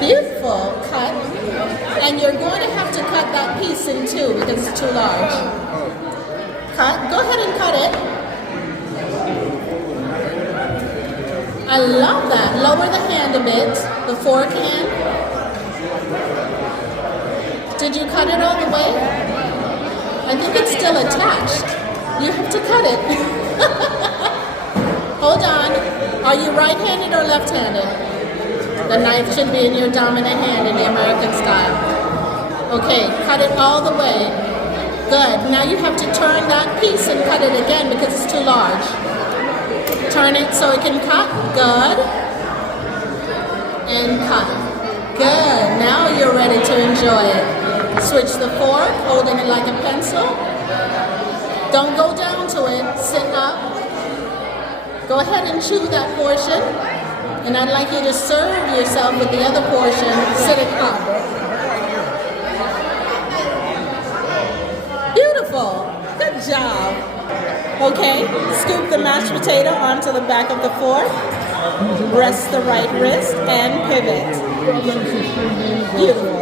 Beautiful. Cut. And you're going to have to cut that piece in two because it's too large. Cut. Go ahead and cut it. I love that. Lower the hand a bit. The fork hand. Did you cut it all the way? I think it's still attached. You have to cut it. Hold on. Are you right-handed or left-handed? The knife should be in your dominant hand in the American style. Okay, cut it all the way. Good. Now you have to turn that piece and cut it again because it's too large. Turn it so it can cut. Good. And cut. Good. Now you're ready to enjoy it. Switch the fork, holding it like a pencil. Don't go down to it. Sit up. Go ahead and chew that portion. And I'd like you to serve yourself with the other portion sitting up. Beautiful. Good job. Okay, scoop the mashed potato onto the back of the fork. Rest the right wrist and pivot. Beautiful.